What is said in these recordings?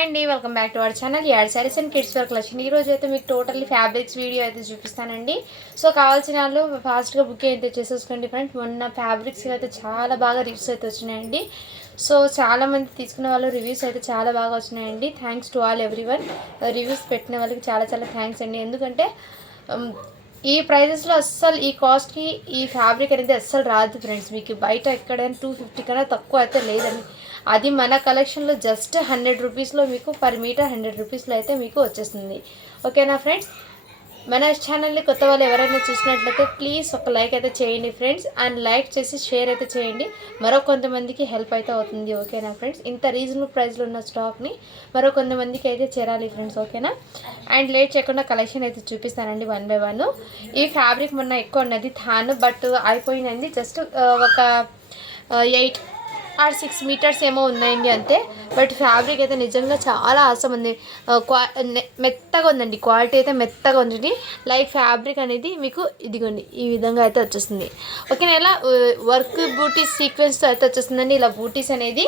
Hi అండి, welcome back to our channel యాడ్ sarees and kids wear collection. ఈరోజు అయితే మీకు టోటల్లీ ఫ్యాబ్రిక్స్ వీడియో అయితే చూపిస్తానండి. సో కావాల్సిన వాళ్ళు ఫాస్ట్గా బుక్ అయితే చేసేసుకోండి ఫ్రెండ్స్. మొన్న ఫ్యాబ్రిక్స్ అయితే చాలా బాగా రివ్యూస్ అయితే వచ్చినాయండి. సో చాలామంది తీసుకున్న వాళ్ళు రివ్యూస్ అయితే చాలా బాగా వచ్చినాయండి. Thanks to all everyone. Reviews పెట్టిన వాళ్ళకి చాలా చాలా థ్యాంక్స్ అండి. ఎందుకంటే ఈ ప్రైజెస్లో అస్సలు ఈ కాస్ట్కి ఈ ఫ్యాబ్రిక్ అనేది అస్సలు రాదు ఫ్రెండ్స్. మీకు బయట ఎక్కడైనా 250 కన్నా తక్కువ అయితే లేదండి. అది మన కలెక్షన్లో జస్ట్ 100 రూపీస్లో మీకు పర్ మీటర్ 100 రూపీస్లో అయితే మీకు వచ్చేస్తుంది. ఓకేనా ఫ్రెండ్స్? మన ఛానల్ని కొత్త వాళ్ళు ఎవరైనా చూసినట్లయితే ప్లీజ్ ఒక లైక్ అయితే చేయండి ఫ్రెండ్స్. అండ్ లైక్ చేసి షేర్ అయితే చేయండి. మరో కొంతమందికి హెల్ప్ అయితే అవుతుంది. ఓకేనా ఫ్రెండ్స్? ఇంత రీజనబుల్ ప్రైస్లో ఉన్న స్టాక్ని మరో కొంతమందికి అయితే చేరాలి ఫ్రెండ్స్. ఓకేనా? అండ్ లేట్ చేయకుండా కలెక్షన్ అయితే చూపిస్తానండి వన్ బై వన్. ఈ ఫ్యాబ్రిక్ మొన్న ఎక్కువ ఉన్నది థాన్, బట్ అయిపోయిందండి. జస్ట్ ఒక 8 or 6 మీటర్స్ ఏమో ఉన్నాయండి అంతే. బట్ ఫ్యాబ్రిక్ అయితే నిజంగా చాలా అవసరం ఉంది. మెత్తగా ఉందండి, క్వాలిటీ అయితే మెత్తగా ఉంది. లైక్ ఫ్యాబ్రిక్ అనేది మీకు ఇదిగోండి ఈ విధంగా అయితే వచ్చేస్తుంది. ఓకేనా? ఇలా వర్క్ బూటీస్ సీక్వెన్స్తో అయితే వచ్చేస్తుందండి, ఇలా బూటీస్ అనేది.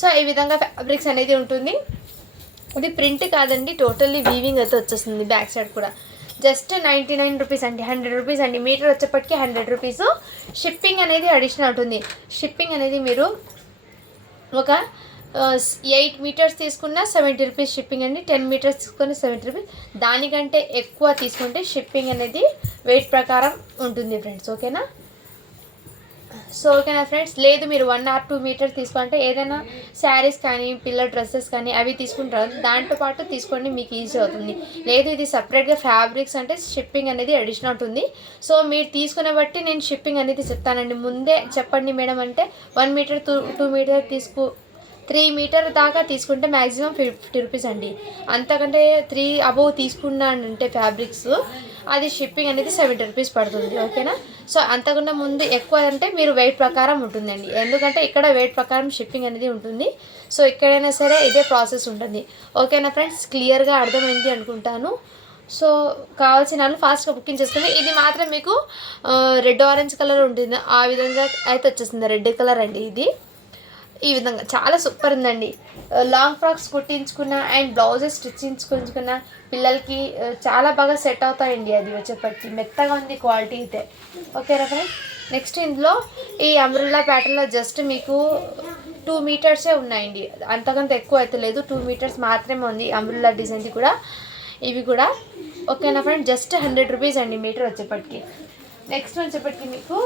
సో ఈ విధంగా ఫ్యాబ్రిక్స్ అనేది ఉంటుంది. ఇది ప్రింట్ కాదండి, టోటల్లీ వీవింగ్ అయితే వచ్చేస్తుంది. బ్యాక్ సైడ్ కూడా జస్ట్ 99 రూపీస్ అండి, 100 రూపీస్ అండి. మీటర్ వచ్చేప్పటికి 100 రూపీస్. షిప్పింగ్ అనేది అడిషనల్ ఉంటుంది. షిప్పింగ్ అనేది మీరు ఒక 8 మీటర్స్ తీసుకున్న 70 రూపీస్ షిప్పింగ్ అండి. 10 మీటర్స్ తీసుకున్న 70 రూపీస్. దానికంటే ఎక్కువ తీసుకుంటే షిప్పింగ్ అనేది వెయిట్ ప్రకారం ఉంటుంది ఫ్రెండ్స్. ఓకేనా? సో ఓకేనా ఫ్రెండ్స్? లేదు మీరు 1 or 2 మీటర్స్ తీసుకుంటే ఏదైనా శారీస్ కానీ పిల్లల డ్రెస్సెస్ కానీ అవి తీసుకుంటారు, దాంతో పాటు తీసుకోండి, మీకు ఈజీ అవుతుంది. లేదు ఇది సపరేట్గా ఫ్యాబ్రిక్స్ అంటే షిప్పింగ్ అనేది అడిషనల్ ఉంటుంది. సో మీరు తీసుకునే బట్టి నేను షిప్పింగ్ అనేది చెప్తానండి. ముందే చెప్పండి మేడం అంటే 1 మీటర్ 2 మీటర్ 3 మీటర్ దాకా తీసుకుంటే మ్యాక్సిమం 50 రూపీస్ అండి. అంతకంటే 3 అబోవ్ తీసుకున్నానంటే ఫ్యాబ్రిక్స్ అది షిప్పింగ్ అనేది 70 రూపీస్ పడుతుంది. ఓకేనా? సో అంతకన్నా ముందు ఎక్కువ అంటే మీరు వెయిట్ ప్రకారం ఉంటుందండి. ఎందుకంటే ఇక్కడ వెయిట్ ప్రకారం షిప్పింగ్ అనేది ఉంటుంది. సో ఎక్కడైనా సరే ఇదే ప్రాసెస్ ఉంటుంది. ఓకేనా ఫ్రెండ్స్? క్లియర్గా అర్థమైంది అనుకుంటాను. సో కావాల్సిన వాళ్ళు ఫాస్ట్గా బుకింగ్ చేసుకుని. ఇది మాత్రం మీకు రెడ్ ఆరెంజ్ కలర్ ఉంటుంది, ఆ విధంగా అయితే వచ్చేస్తుంది. రెడ్ కలర్ అండి ఇది. ఈ విధంగా చాలా సూపర్ ఉందండి. లాంగ్ ఫ్రాక్స్ కుట్టించుకున్న అండ్ బ్లౌజెస్ స్టిచ్చించుకున్న పిల్లలకి చాలా బాగా సెట్ అవుతాయండి. అది వచ్చేప్పటికి మెత్తగా ఉంది క్వాలిటీ అయితే. ఓకేనా ఫ్రెండ్స్? నెక్స్ట్ ఇందులో ఈ అంబ్రెల్లా ప్యాటర్న్లో జస్ట్ మీకు 2 మీటర్సే ఉన్నాయండి, అంతకంత ఎక్కువ అయితే లేదు. 2 మీటర్స్ మాత్రమే ఉంది అంబ్రెల్లా డిజైన్ది కూడా, ఇవి కూడా. ఓకేనా ఫ్రెండ్స్? జస్ట్ 100 రూపీస్ అండి మీటర్ వచ్చేప్పటికి. నెక్స్ట్ వచ్చేప్పటికి మీకు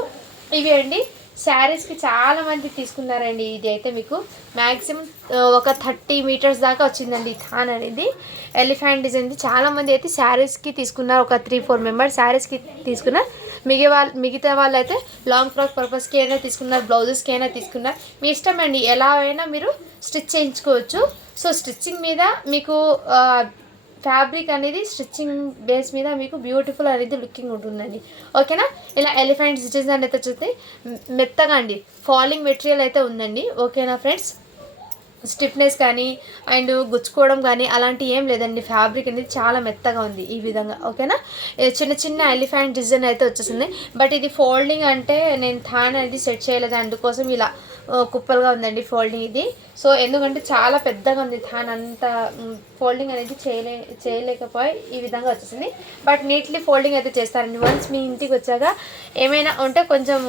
ఇవి అండి శారీస్కి చాలామంది తీసుకున్నారండి. ఇది అయితే మీకు మ్యాక్సిమం ఒక 30 మీటర్స్ దాకా వచ్చిందండి థాన్ అనేది. ఎలిఫెంట్ డిజైన్ది చాలామంది అయితే శారీస్కి తీసుకున్నారు. ఒక 3-4 మెంబర్స్ శారీస్కి తీసుకున్నారు. మిగతా వాళ్ళు అయితే లాంగ్ ఫ్రాక్ పర్పస్కి అయినా తీసుకున్నారు, బ్లౌజెస్కి అయినా తీసుకున్నారు. మీ ఇష్టం అండి, ఎలా అయినా మీరు స్టిచ్ చేయించుకోవచ్చు. సో స్టిచ్చింగ్ మీద మీకు ఫ్యాబ్రిక్ అనేది స్టిచ్చింగ్ బేస్ మీద మీకు బ్యూటిఫుల్ అనేది లుకింగ్ ఉంటుందండి. ఓకేనా? ఇలా ఎలిఫెంట్ డిజైన్ అయితే చూస్తే మెత్తగా అండి, ఫాలింగ్ మెటీరియల్ అయితే ఉందండి. ఓకేనా ఫ్రెండ్స్? స్టిఫ్నెస్ కానీ అండ్ గుచ్చుకోవడం కానీ అలాంటివి ఏం లేదండి. ఫ్యాబ్రిక్ అనేది చాలా మెత్తగా ఉంది ఈ విధంగా. ఓకేనా? చిన్న చిన్న ఎలిఫెంట్ డిజైన్ అయితే వచ్చేసింది. బట్ ఇది ఫోల్డింగ్ అంటే నేను థాన్ అనేది సెట్ చేయలేదు, అందుకోసం ఇలా కుప్పలుగా ఉందండి ఫోల్డింగ్ ఇది. సో ఎందుకంటే చాలా పెద్దగా ఉంది థాన్, అంత ఫోల్డింగ్ అనేది చేయలేకపోయి ఈ విధంగా వచ్చేసింది. బట్ నీట్లీ ఫోల్డింగ్ అయితే చేస్తారండి. వన్స్ మీ ఇంటికి వచ్చాక ఏమైనా ఉంటే కొంచెం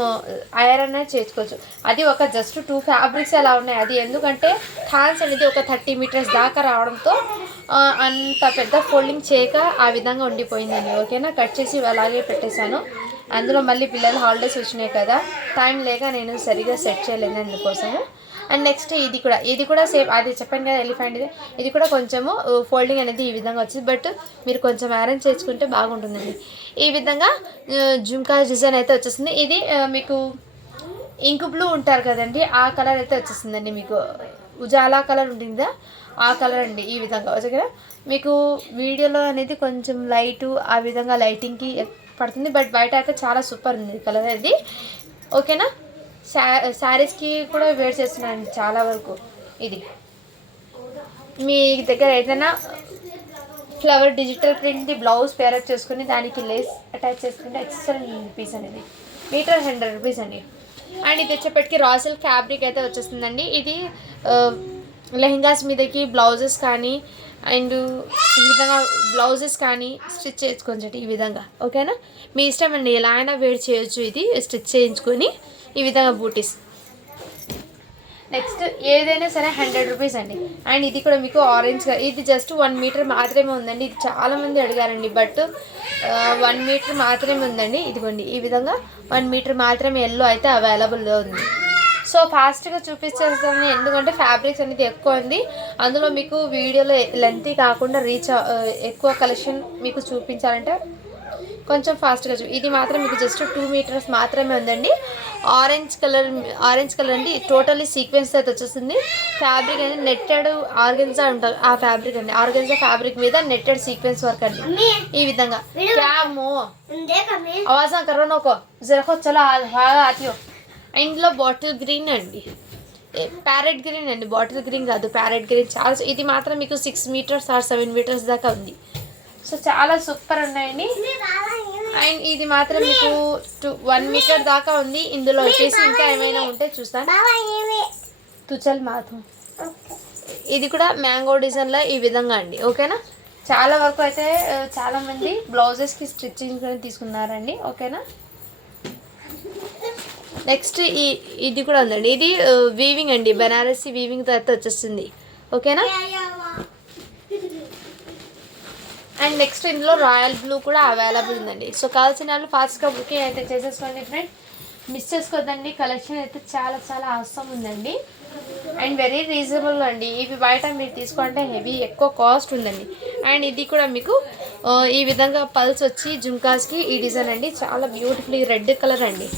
ఐరన్ అనేది చేసుకోవచ్చు. అది ఒక జస్ట్ 2 ఫ్యాబ్రిక్స్ అలా ఉన్నాయి. అది ఎందుకంటే థాన్స్ అనేది ఒక 30 మీటర్స్ దాకా రావడంతో అంత పెద్ద ఫోల్డింగ్ చేయక ఆ విధంగా ఉండిపోయిందండి. ఓకేనా? కట్ చేసి అలాగే పెట్టేశాను. అందులో మళ్ళీ పిల్లలు హాలిడేస్ వచ్చినాయి కదా, టైం లేక నేను సరిగా సెట్ చేయలేదు అందుకోసము. అండ్ నెక్స్ట్ ఇది కూడా సేమ్, అది చెప్పాను కదా ఎలిఫెంట్, ఇది కూడా కొంచెము ఫోల్డింగ్ అనేది ఈ విధంగా వచ్చింది. బట్ మీరు కొంచెం అరేంజ్ చేసుకుంటే బాగుంటుందండి. ఈ విధంగా జుంకా డిజైన్ అయితే వచ్చేసింది. ఇది మీకు ఇంక్ బ్లూ ఉంటారు కదండి, ఆ కలర్ అయితే వచ్చేసిందండి. మీకు ఉజాలా కలర్ ఉంటుందా, ఆ కలర్ అండి. ఈ విధంగా వచ్చే మీకు వీడియోలో అనేది కొంచెం లైటు ఆ విధంగా లైటింగ్కి పడుతుంది, బట్ బయట అయితే చాలా సూపర్ ఉంది కలర్ అనేది. ఓకేనా? శారీస్కి కూడా వేర్ చేస్తున్నానండి చాలా వరకు. ఇది మీ దగ్గర ఏదైనా ఫ్లవర్ డిజిటల్ ప్రింట్ది బ్లౌజ్ పేరప్ చేసుకుని దానికి లేస్ అటాచ్ చేసుకుంటే ఎక్సలెంట్ పీస్ అనేది. మీటర్ 100 రూపీస్ అండి. అండ్ ఇది వచ్చేప్పటికి రా సిల్క్ ఫ్యాబ్రిక్ అయితే వచ్చేస్తుందండి. ఇది లెహెంగాస్ మీదకి బ్లౌజెస్ కానీ అండ్ ఈ విధంగా బ్లౌజెస్ కానీ స్టిచ్ చేసుకోవచ్చు ఈ విధంగా. ఓకేనా, మీ ఇష్టం అండి, ఎలా అయినా వేడి చేయొచ్చు. ఇది స్టిచ్ చేయించుకొని ఈ విధంగా బూటీస్. నెక్స్ట్ ఏదైనా సరే 100 రూపీస్ అండి. అండ్ ఇది కూడా మీకు ఆరెంజ్గా, ఇది జస్ట్ 1 మీటర్ మాత్రమే ఉందండి. ఇది చాలామంది అడిగారండి, బట్ 1 మీటర్ మాత్రమే ఉందండి. ఇదిగోండి ఈ విధంగా 1 మీటర్ మాత్రమే ఎల్లో అయితే అవైలబుల్లో ఉంది. సో ఫాస్ట్గా చూపించేస్తాను, ఎందుకంటే ఫ్యాబ్రిక్స్ అనేది ఎక్కువ ఉంది. అందులో మీకు వీడియోలో లెంతీ కాకుండా ఎక్కువ కలెక్షన్ మీకు చూపించాలంటే కొంచెం ఫాస్ట్గా ఇది మాత్రం మీకు జస్ట్ 2 మీటర్స్ మాత్రమే ఉందండి. ఆరెంజ్ కలర్ అండి. టోటల్లీ సీక్వెన్స్ అయితే వచ్చేస్తుంది. ఫ్యాబ్రిక్ అనేది నెట్టెడ్ ఆర్గెన్జా ఉంటుంది, ఆ ఫ్యాబ్రిక్ అండి. ఆర్గెన్జా ఫ్యాబ్రిక్ మీద నెట్టెడ్ సీక్వెన్స్ వర్క్ అండి ఈ విధంగా. క్యామో ఆవాజా కరో నోకో జరఖో చలో బాగా ఆతియో. ఇందులో బాటిల్ గ్రీన్ అండి, ప్యారెట్ గ్రీన్ అండి, బాటిల్ గ్రీన్ కాదు ప్యారెట్ గ్రీన్. చాలా ఇది మాత్రం మీకు 6 మీటర్స్ ఆర్ 7 మీటర్స్ దాకా ఉంది. సో చాలా సూపర్ ఉన్నాయండి. అండ్ ఇది మాత్రం మీకు 1 మీటర్ దాకా ఉంది. ఇందులో వచ్చేసి ఇంకా ఏమైనా ఉంటే చూస్తాను. తుచల్ మాత్రం ఇది కూడా మ్యాంగో డిజైన్లో ఈ విధంగా అండి. ఓకేనా, చాలా వరకు అయితే చాలామంది బ్లౌజెస్కి స్టిచ్చింగ్ తీసుకున్నారండి. ఓకేనా, నెక్స్ట్ ఇది కూడా ఉందండి. ఇది వీవింగ్ అండి, బనారసి వీవింగ్ తర్వాత వచ్చేస్తుంది. ఓకేనా, అండ్ నెక్స్ట్ ఇందులో రాయల్ బ్లూ కూడా అవైలబుల్ ఉందండి. సో కావాల్సిన వాళ్ళు ఫాస్ట్గా బుకింగ్ అయితే చేసేసుకోండి ఫ్రెండ్, మిస్ చేసుకోవద్దండి. కలెక్షన్ అయితే చాలా చాలా అవసరం ఉందండి అండ్ వెరీ రీజనబుల్ అండి. ఇవి బయట మీరు తీసుకుంటే హెవీ ఎక్కువ కాస్ట్ ఉందండి. అండ్ ఇది కూడా మీకు ఈ విధంగా పల్స్ వచ్చి జుంకాస్కి ఈ డిజైన్ అండి, చాలా బ్యూటిఫుల్ రెడ్ కలర్ అండి.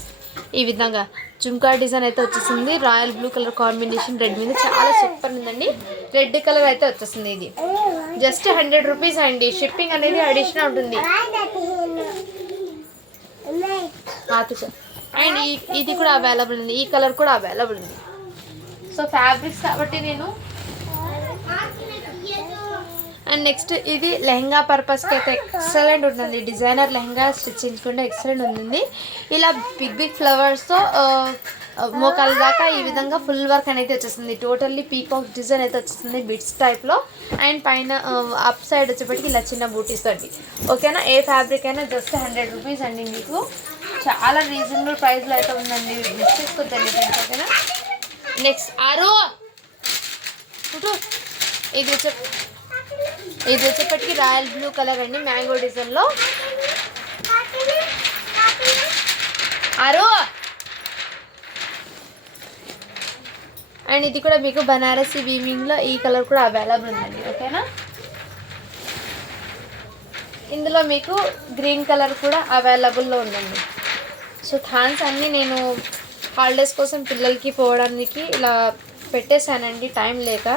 ఈ విధంగా జుంకా డిజైన్ అయితే వచ్చేసింది. Royal blue colour combination red మీద చాలా సూపర్ ఉందండి. రెడ్ కలర్ అయితే వచ్చేసింది. ఇది జస్ట్ 100 రూపీస్ అండి. షిప్పింగ్ అనేది అడిషనల్ ఉంటుంది. అండ్ ఇది కూడా అవైలబుల్ ఉంది, ఈ కలర్ కూడా అవైలబుల్ ఉంది. సో ఫ్యాబ్రిక్స్ కాబట్టి నేను. అండ్ నెక్స్ట్ ఇది లెహంగా పర్పస్కి అయితే ఎక్సలెంట్ ఉంటుంది. డిజైనర్ లెహంగా స్టిచ్ చేసుకుంటే ఎక్సలెంట్ ఉంటుంది. ఇలా బిగ్ ఫ్లవర్స్తో మోకాల దాకా ఈ విధంగా ఫుల్ వర్క్ అనేది వచ్చేస్తుంది. టోటల్లీ పీకాక్ డిజైన్ అయితే వచ్చేస్తుంది బిట్స్ టైప్లో. అండ్ పైన అప్ సైడ్ వచ్చేప్పటికి ఇలా చిన్న బూటీస్ తోటి. ఓకేనా, ఏ ఫ్యాబ్రిక్ అయినా జస్ట్ 100 రూపీస్ అండి. మీకు చాలా రీజనబుల్ ప్రైస్లో అయితే ఉందండి, మిస్ చేసుకోవద్దండి ఫ్రెండ్స్. ఓకేనా, నెక్స్ట్ ఇది వచ్చేప్పటికి రాయల్ బ్లూ కలర్ అండి, మ్యాంగో డిజైన్లో. అండ్ ఇది కూడా మీకు బనారసి వీవింగ్లో ఈ కలర్ కూడా అవైలబుల్ ఉందండి. ఓకేనా, ఇందులో మీకు గ్రీన్ కలర్ కూడా అవైలబుల్లో ఉందండి. సో థాన్స్ అన్నీ నేను హాలిడేస్ కోసం పిల్లలకి పోవడానికి ఇలా పెట్టేశానండి, టైం లేక.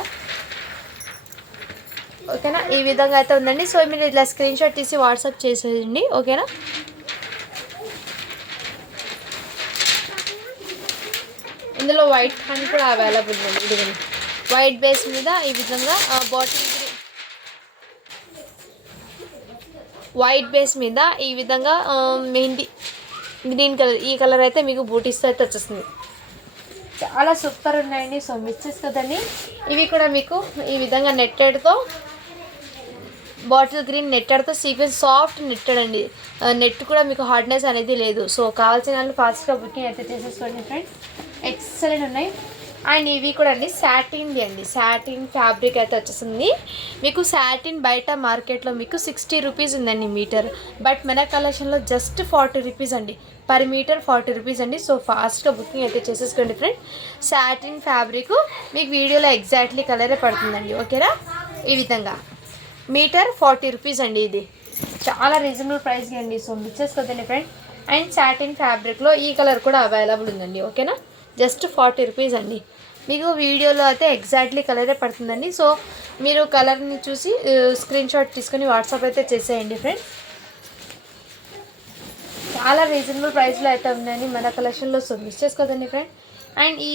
ఓకేనా, ఈ విధంగా అయితే ఉందండి. సో మీరు ఇట్లా స్క్రీన్ షాట్ తీసి వాట్సాప్ చేసేయండి. ఓకేనా, ఇందులో వైట్ హ్యాండ్ కూడా అవైలబుల్ ఉంది. ఇదిగోండి వైట్ బేస్ మీద ఈ విధంగా బాటిల్ వైట్ బేస్ మీద ఈ విధంగా మెహందీ గ్రీన్ కలర్, ఈ కలర్ అయితే మీకు బూటీస్తో అయితే వచ్చేస్తుంది. చాలా సూపర్ ఉన్నాయండి. సో మిస్ చేసుకోదండి. ఇవి కూడా మీకు ఈ విధంగా నెట్టెడ్తో బాటిల్ గ్రీన్ నెట్టెడ్తో సీక్వెన్స్ సాఫ్ట్ నెట్టెడ్ అండి. నెట్ కూడా మీకు హార్డ్నెస్ అనేది లేదు. సో కావాల్సిన వాళ్ళు ఫాస్ట్గా బుకింగ్ అయితే చేసేసుకోండి ఫ్రెండ్, ఎక్సలెంట్ ఉన్నాయి. అండ్ ఇవి కూడా అండి సాటిన్ది అండి, సాటిన్ ఫ్యాబ్రిక్ అయితే వచ్చేసింది. మీకు సాటిన్ బయట మార్కెట్లో మీకు 60 రూపీస్ ఉందండి మీటర్, బట్ మన కలెక్షన్లో జస్ట్ 40 రూపీస్ అండి, పర్ మీటర్ 40 రూపీస్ అండి. సో ఫాస్ట్గా బుకింగ్ అయితే చేసేసుకోండి ఫ్రెండ్. సాటిన్ ఫ్యాబ్రిక్ మీకు వీడియోలో ఎగ్జాక్ట్లీ కలరే పడుతుందండి. ఓకేనా, ఈ విధంగా మీటర్ 40 రూపీస్ అండి. ఇది చాలా రీజనబుల్ ప్రైస్కి అండి. సో మిస్ చేసుకోదండి ఫ్రెండ్. అండ్ సాటిన్ ఫ్యాబ్రిక్లో ఈ కలర్ కూడా అవైలబుల్ ఉందండి. ఓకేనా, జస్ట్ 40 రూపీస్ అండి. మీకు వీడియోలో అయితే ఎగ్జాక్ట్లీ కలరే పడుతుందండి. సో మీరు కలర్ని చూసి స్క్రీన్ షాట్ తీసుకొని వాట్సాప్ అయితే చేసేయండి ఫ్రెండ్. చాలా రీజనబుల్ ప్రైస్లో అయితే ఉందండి మన కలెక్షన్లో. సో మిస్ చేసుకోదండి ఫ్రెండ్. అండ్ ఈ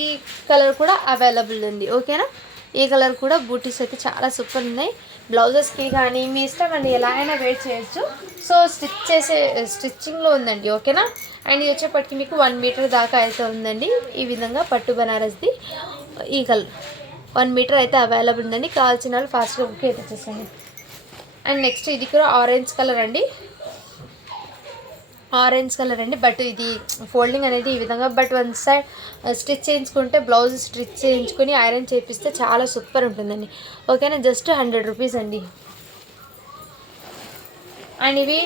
కలర్ కూడా అవైలబుల్ ఉంది. ఓకేనా, ఈ కలర్ కూడా బూటీస్ అయితే చాలా సూపర్ ఉన్నాయి. బ్లౌజెస్కి కానీ మీ ఇష్టం అండి, ఎలా అయినా వేర్ చేయొచ్చు. సో స్టిచ్చింగ్లో ఉందండి. ఓకేనా, అండ్ ఇది వచ్చేప్పటికి మీకు 1 మీటర్ దాకా అయితే ఉందండి. ఈ విధంగా పట్టు బనారస్ది ఈ కలర్ 1 మీటర్ అయితే అవైలబుల్ ఉందండి. కావాల్సిన వాళ్ళు ఫాస్ట్గా బుక్ అయితే చేసుకోండి. అండ్ నెక్స్ట్ ఇది కూడా ఆరెంజ్ కలర్ అండి. బట్ ఇది ఫోల్డింగ్ అనేది ఈ విధంగా, బట్ వన్ సైడ్ స్టిచ్ చేయించుకుంటే బ్లౌజ్ స్టిచ్ చేయించుకొని ఐరన్ చేపిస్తే చాలా సూపర్ ఉంటుందండి. ఓకేనా, జస్ట్ 100 రూపీస్ అండి. అండ్ ఇవి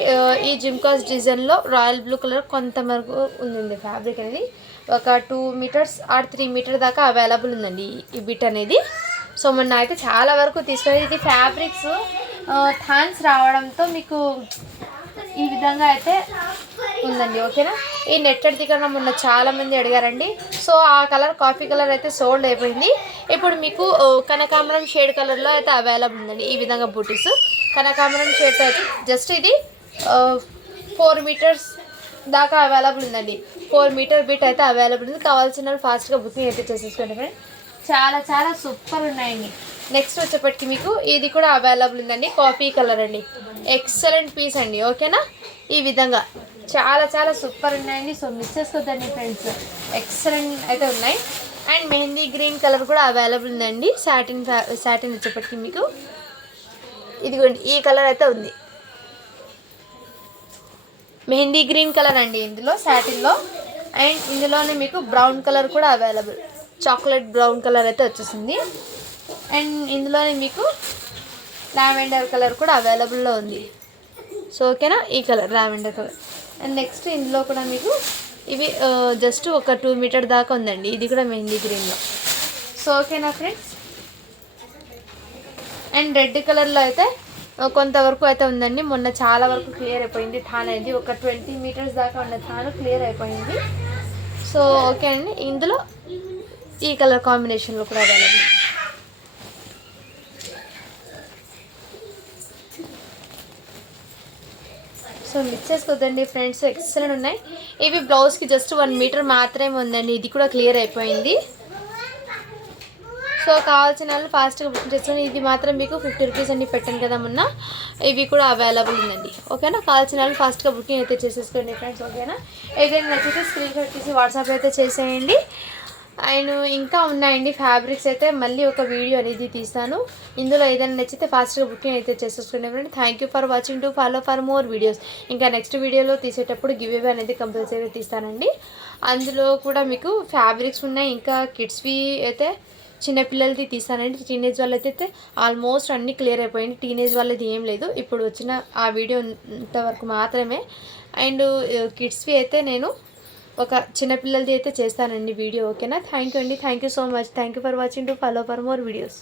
ఈ జిమ్కాస్ డిజైన్లో రాయల్ బ్లూ కలర్ కొంతవరకు ఉందండి. ఫ్యాబ్రిక్ అనేది ఒక 2 మీటర్స్ ఆర్ 3 మీటర్ దాకా అవైలబుల్ ఉందండి ఈ బిట్ అనేది. సో మొన్న అయితే చాలా వరకు తీసుకొని ఇది ఫ్యాబ్రిక్స్ థాన్స్ రావడంతో మీకు ఈ విధంగా అయితే ఉందండి. ఓకేనా, ఈ నెట్టెడ్ దిగడం మొన్న చాలామంది అడిగారండి. సో ఆ కలర్ కాఫీ కలర్ అయితే సోల్డ్ అయిపోయింది. ఇప్పుడు మీకు కనకాంబరం షేడ్ కలర్లో అయితే అవైలబుల్ ఉందండి. ఈ విధంగా బూటీస్ కనకాంబరం షేడ్ అయితే జస్ట్ ఇది 4 మీటర్స్ దాకా అవైలబుల్ ఉందండి. 4 మీటర్ బిట్ అయితే అవైలబుల్ ఉంది. కావాల్సిన ఫాస్ట్గా బుకింగ్ అయితే చేసేసుకోండి ఫ్రెండ్. చాలా చాలా సూపర్ ఉన్నాయండి. నెక్స్ట్ వచ్చేప్పటికి మీకు ఇది కూడా అవైలబుల్ ఉందండి. కాఫీ కలర్ అండి, ఎక్సలెంట్ పీస్ అండి. ఓకేనా, ఈ విధంగా చాలా చాలా సూపర్ ఉన్నాయండి. సో మిస్ చేసుకోవద్దండి ఫ్రెండ్స్, ఎక్సలెంట్ అయితే ఉన్నాయి. అండ్ మెహందీ గ్రీన్ కలర్ కూడా అవైలబుల్ ఉందండి. సాటిన్ వచ్చేప్పటికి మీకు ఇదిగోండి ఈ కలర్ అయితే ఉంది. మెహందీ గ్రీన్ కలర్ అండి ఇందులో సాటిన్లో. అండ్ ఇందులోనే మీకు బ్రౌన్ కలర్ కూడా అవైలబుల్, చాక్లెట్ బ్రౌన్ కలర్ అయితే వచ్చేసింది. అండ్ ఇందులోనే మీకు లావెండర్ కలర్ కూడా అవైలబుల్లో ఉంది. సో ఓకేనా, ఈ colour lavender colour. And next ఇందులో కూడా మీకు ఇవి జస్ట్ ఒక 2 మీటర్ దాకా ఉందండి. ఇది కూడా మెహందీ గ్రీన్లో. సో ఓకేనా ఫ్రెండ్స్. అండ్ రెడ్ కలర్లో అయితే కొంతవరకు అయితే ఉందండి. మొన్న చాలా వరకు క్లియర్ అయిపోయింది. థాన్ అనేది ఒక 20 మీటర్స్ దాకా ఉన్న థాన్ క్లియర్ అయిపోయింది. సో ఓకే అండి, ఇందులో ఈ కలర్ కాంబినేషన్లో కూడా అవైలబుల్. సో మిక్స్ చేసుకోవద్దండి ఫ్రెండ్స్, ఎక్సలెంట్ ఉన్నాయి. ఇవి బ్లౌజ్కి జస్ట్ 1 మీటర్ మాత్రమే ఉందండి. ఇది కూడా క్లియర్ అయిపోయింది. సో కావాల్సిన వాళ్ళు ఫాస్ట్గా బుక్ చేసుకొని ఇది మాత్రం మీకు 50 రూపీస్ అండి పెట్టాను కదా మొన్న. ఇవి కూడా అవైలబుల్ ఉందండి. ఓకేనా, కావాల్సిన వాళ్ళు ఫాస్ట్గా బుకింగ్ అయితే చేసేసుకోండి ఫ్రెండ్స్. ఓకేనా, ఏదైనా నచ్చితే స్క్రీన్ షాట్ తీసి వాట్సాప్ అయితే చేసేయండి. అండ్ ఇంకా ఉన్నాయండి ఫ్యాబ్రిక్స్ అయితే మళ్ళీ ఒక వీడియో అనేది తీస్తాను. ఇందులో ఏదైనా నచ్చితే ఫాస్ట్గా బుకింగ్ అయితే చేసేసుకోండి friend. Thank you for watching. To follow for more videos. ఇంకా నెక్స్ట్ వీడియోలో తీసేటప్పుడు గివ్ అవే అనేది కంపల్సరీ తీస్తానండి. అందులో కూడా మీకు ఫ్యాబ్రిక్స్ ఉన్నాయి, ఇంకా కిడ్స్వి అయితే చిన్నపిల్లలది తీస్తానండి. టీనేజ్ వాళ్ళైతే ఆల్మోస్ట్ అన్నీ క్లియర్ అయిపోయింది. టీనేజ్ వాళ్ళది ఏం లేదు, ఇప్పుడు వచ్చిన ఆ వీడియో ఇంతవరకు మాత్రమే. అండ్ కిడ్స్వి అయితే నేను ఒక చిన్నపిల్లలది అయితే చేస్తానండి వీడియో. ఓకేనా, థ్యాంక్ యూ అండి. Thank you so much. Thank you for watching. To follow for more videos.